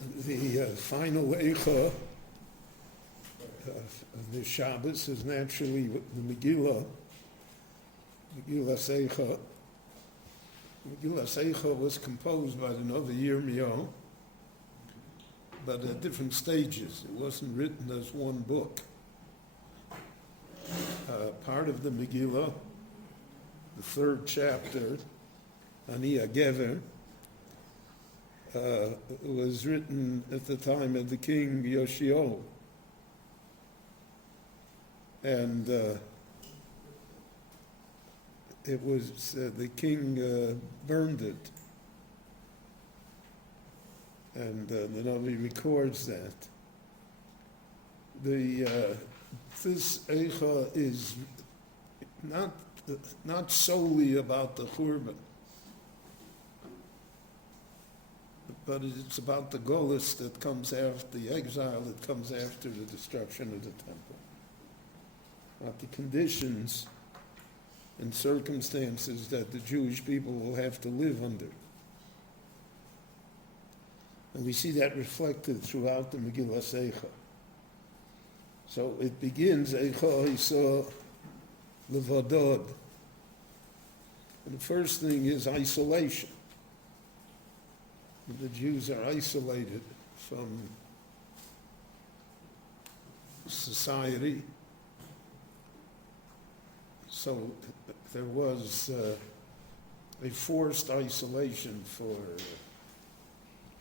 The final eicha of the Shabbos is naturally the megilas eicha. Megilas eicha was composed by the Novi Yirmiyahu, but at different stages. It wasn't written as one book. Part of the Megillah, the third chapter, Ani Agever, was written at the time of the king Yoshio, and it was the king burned it, and the Navi records that. This eicha is not solely about the Churban, but it's about the golus that comes after the exile, that comes after the destruction of the temple. About the conditions and circumstances that the Jewish people will have to live under. And we see that reflected throughout the Megilas Eicha. So it begins, Eicha Isa Levadod. And the first thing is isolation. The Jews are isolated from society. So there was a forced isolation for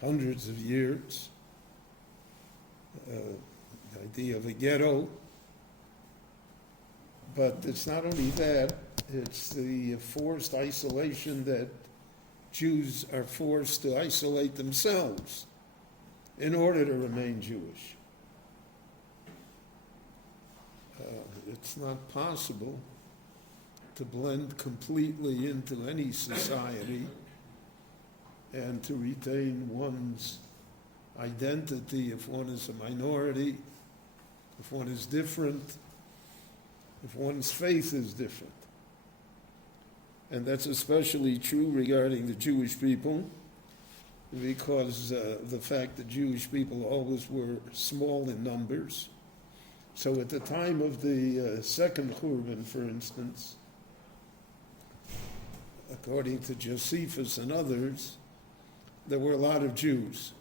hundreds of years. The idea of a ghetto. But it's not only that, it's the forced isolation that Jews are forced to isolate themselves in order to remain Jewish. It's not possible to blend completely into any society and to retain one's identity if one is a minority, if one is different, if one's faith is different. And that's especially true regarding the Jewish people, because the fact that Jewish people always were small in numbers. So at the time of the second Churban, for instance, according to Josephus and others, there were a lot of Jews.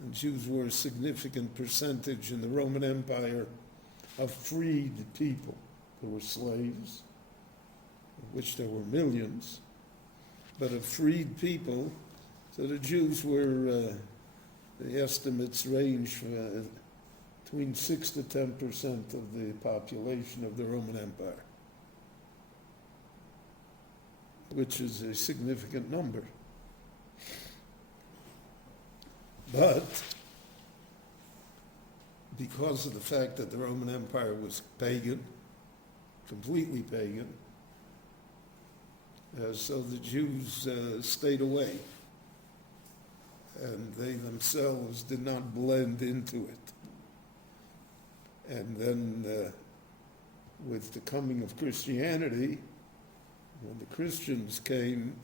And Jews were a significant percentage in the Roman Empire of freed people. There were slaves, of which there were millions, but of freed people. So the Jews were, the estimates range between 6 to 10% of the population of the Roman Empire, which is a significant number. But because of the fact that the Roman Empire was pagan, completely pagan, so the Jews stayed away, and they themselves did not blend into it. And then with the coming of Christianity, when the Christians came,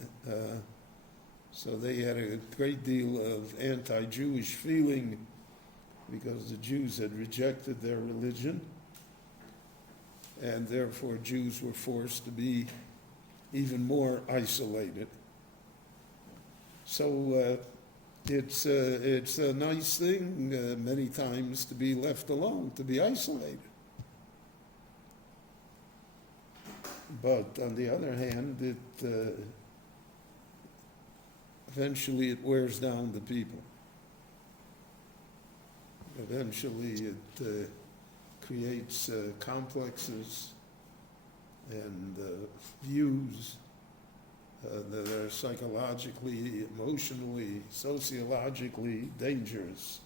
so they had a great deal of anti-Jewish feeling because the Jews had rejected their religion, and therefore Jews were forced to be even more isolated. So it's a nice thing many times to be left alone, to be isolated. But on the other hand, eventually it wears down the people. Eventually it creates complexes and views that are psychologically, emotionally, sociologically dangerous.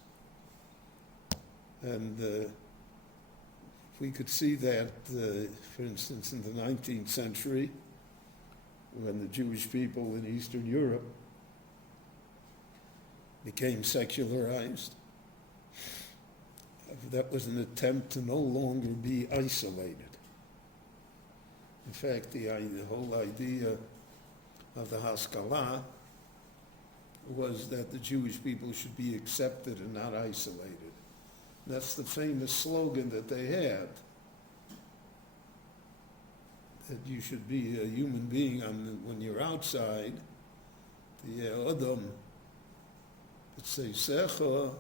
And we could see that, for instance, in the 19th century, when the Jewish people in Eastern Europe became secularized. That was an attempt to no longer be isolated. In fact, the whole idea of the Haskalah was that the Jewish people should be accepted and not isolated. That's the famous slogan that they had, that you should be a human being when you're outside, the Adam, B'tzeisecha,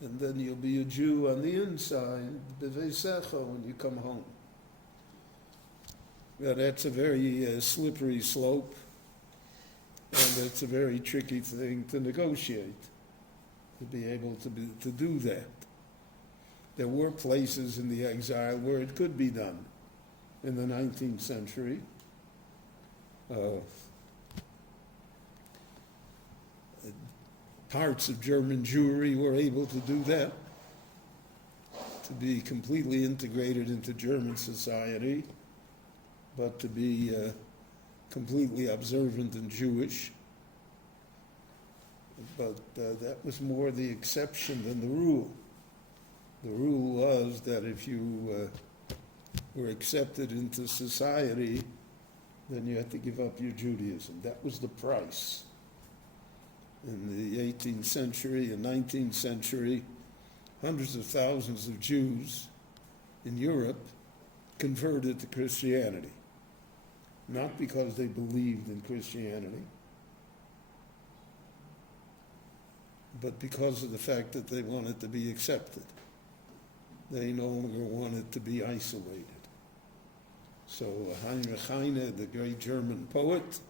and then you'll be a Jew on the inside, B'veisecha, when you come home. Well, that's a very slippery slope, and it's a very tricky thing to negotiate, to be able to do that. There were places in the exile where it could be done. In the 19th century, parts of German Jewry were able to do that, to be completely integrated into German society, but to be completely observant and Jewish. But that was more the exception than the rule. The rule was that if you were accepted into society, then you had to give up your Judaism. That was the price. In the 18th century and 19th century, hundreds of thousands of Jews in Europe converted to Christianity. Not because they believed in Christianity, but because of the fact that they wanted to be accepted. They no longer wanted to be isolated. So Heinrich Heine, the great German poet,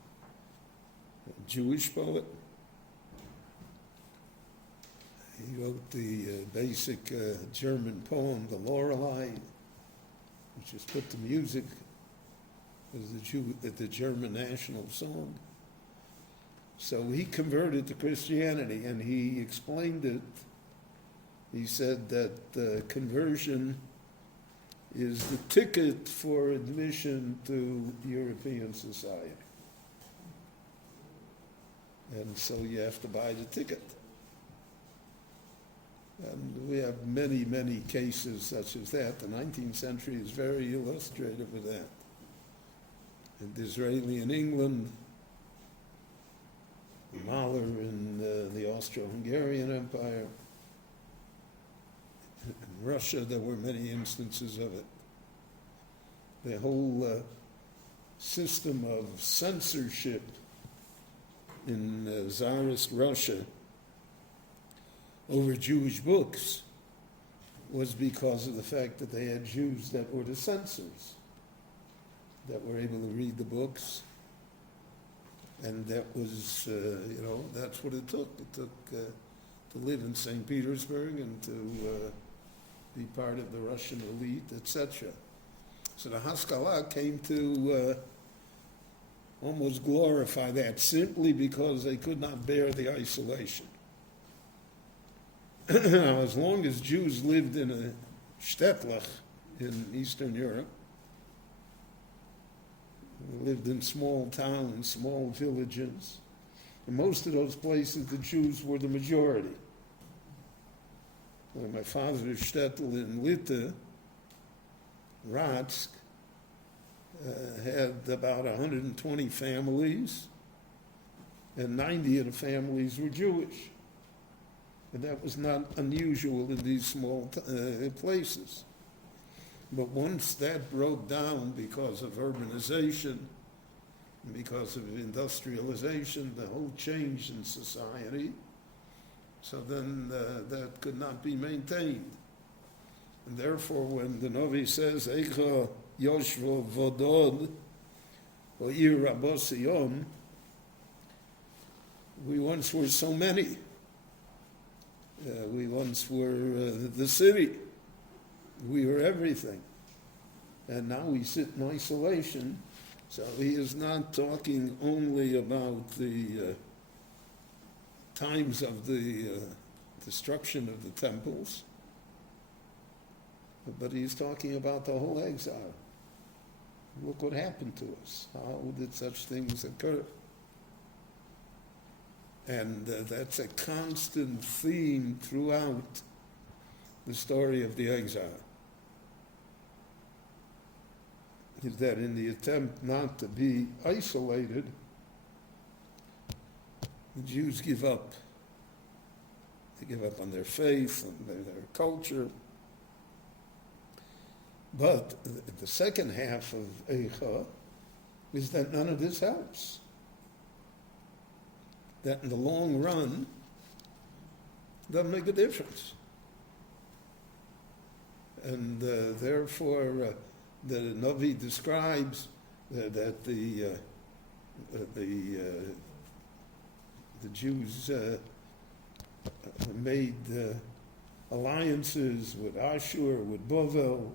a Jewish poet, he wrote the basic German poem, The Lorelei, which is put to music as the German national song. So he converted to Christianity, and he explained it. He said that conversion is the ticket for admission to European society. And so you have to buy the ticket. And we have many, many cases such as that. The 19th century is very illustrative of that. In Disraeli in England, Mahler in the Austro-Hungarian Empire. In Russia, there were many instances of it. The whole system of censorship in Tsarist Russia over Jewish books was because of the fact that they had Jews that were the censors, that were able to read the books. And that was, that's what it took. It took to live in St. Petersburg and to be part of the Russian elite, etc. So the Haskalah came to almost glorify that simply because they could not bear the isolation. Now, as long as Jews lived in a shtetl in Eastern Europe, lived in small towns, small villages. In most of those places, the Jews were the majority. Like my father's shtetl in Lita, Ratsk, had about 120 families, and 90 of the families were Jewish. And that was not unusual in these small places. But once that broke down because of urbanization, because of industrialization, the whole change in society, so then that could not be maintained. And therefore, when the Novi says, eicha yoshvo vodod, or ir rabosiyom, we once were so many. We once were the city. We were everything. And now we sit in isolation. So he is not talking only about the times of the destruction of the temples, but he's talking about the whole exile. Look what happened to us. How did such things occur? And that's a constant theme throughout the story of the exile. Is that in the attempt not to be isolated, the Jews give up. They give up on their faith and their culture. But the second half of eicha is that none of this helps. That in the long run doesn't make a difference. And therefore, the Navi describes that the Jews made alliances with Ashur, with Bavel.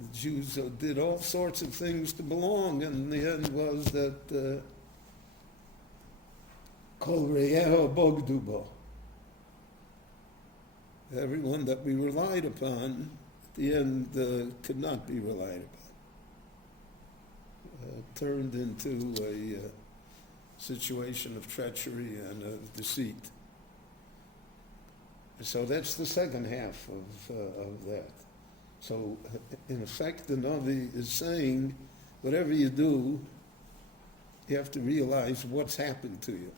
The Jews did all sorts of things to belong, and the end was that Kol Reyeho Bogdubo. Everyone that we relied upon, at the end, could not be relied upon. Turned into a situation of treachery and deceit. So that's the second half of that. So, in effect, the Navi is saying, whatever you do, you have to realize what's happened to you.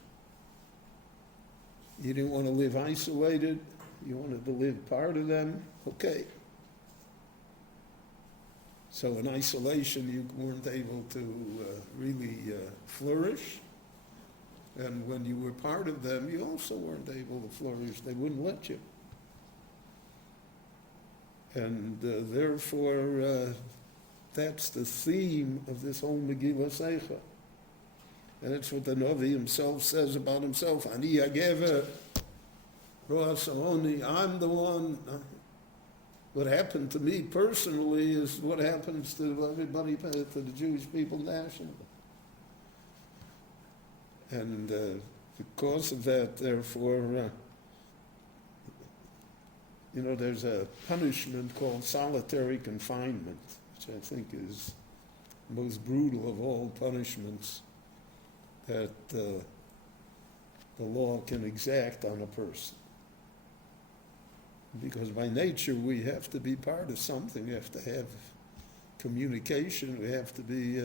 You didn't want to live isolated. You wanted to live part of them. Okay. So in isolation, you weren't able to really flourish. And when you were part of them, you also weren't able to flourish. They wouldn't let you. And therefore, that's the theme of this whole megilas eicha. And that's what the Navi himself says about himself. Ani Hagever, Ro'asoni, I'm the one. What happened to me personally is what happens to everybody, to the Jewish people nationally. And because of that, therefore, there's a punishment called solitary confinement, which I think is the most brutal of all punishments that the law can exact on a person. Because by nature we have to be part of something, we have to have communication, we have to be,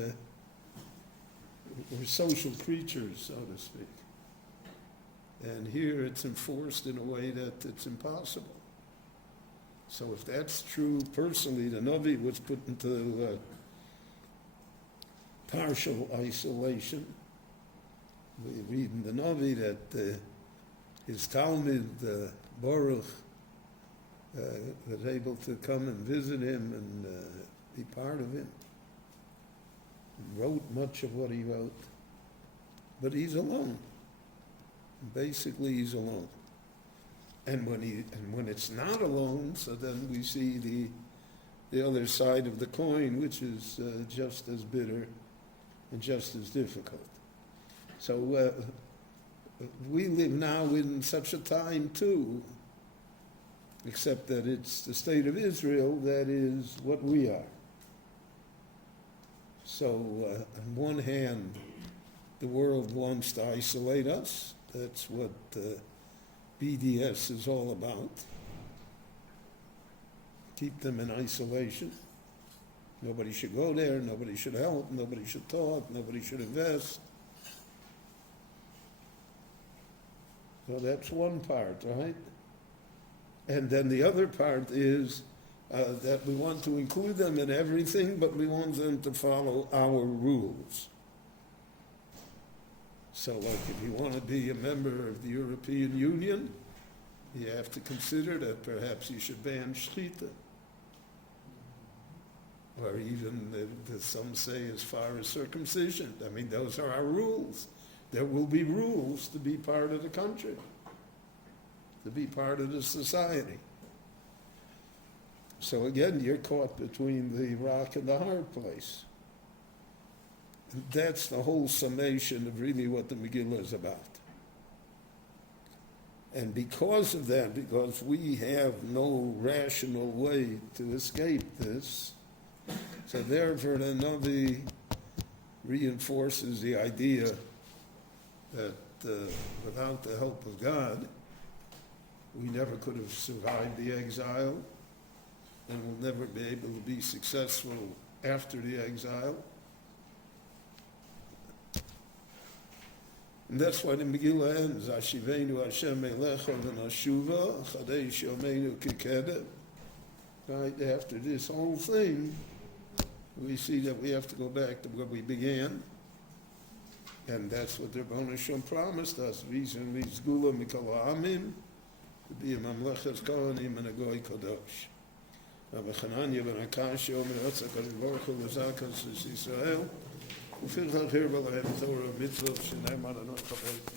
we're social creatures, so to speak. And here it's enforced in a way that it's impossible. So if that's true personally, the Navi was put into partial isolation. We read in the Navi that his Talmud, Baruch, was able to come and visit him and be part of him. He wrote much of what he wrote. But he's alone. Basically, he's alone. And when it's not alone, so then we see the other side of the coin, which is just as bitter and just as difficult. So we live now in such a time too, except that it's the state of Israel that is what we are. So on one hand, the world wants to isolate us. That's what BDS is all about. Keep them in isolation. Nobody should go there, nobody should help, nobody should talk, nobody should invest. So that's one part, right? And then the other part is that we want to include them in everything, but we want them to follow our rules. So like if you want to be a member of the European Union, you have to consider that perhaps you should ban shchita. Or even, some say, as far as circumcision. I mean, those are our rules. There will be rules to be part of the country, to be part of the society. So again, you're caught between the rock and the hard place. And that's the whole summation of really what the Megillah is about. And because of that, because we have no rational way to escape this, so therefore the Navi reinforces the idea that without the help of God, we never could have survived the exile, and will never be able to be successful after the exile. And that's why the Megillah ends, Ashivenu Hashem Elecha v'nashuva, Chadei Shomenu Kikeda. Right, after this whole thing, we see that we have to go back to where we began. And that's what the Rebbeinu Shem promised us. Reason Zgula Mikol Ha'amim, to be a Mamlechas Kohanim and a Goy Kadosh. Rabbi Chananya ben Akash, Yom Yetzak HaRivorach U'Lezakas Yisrael, Ufilchach Hirba Lahem Torah Mitzvot Shenei Maranot Chavei.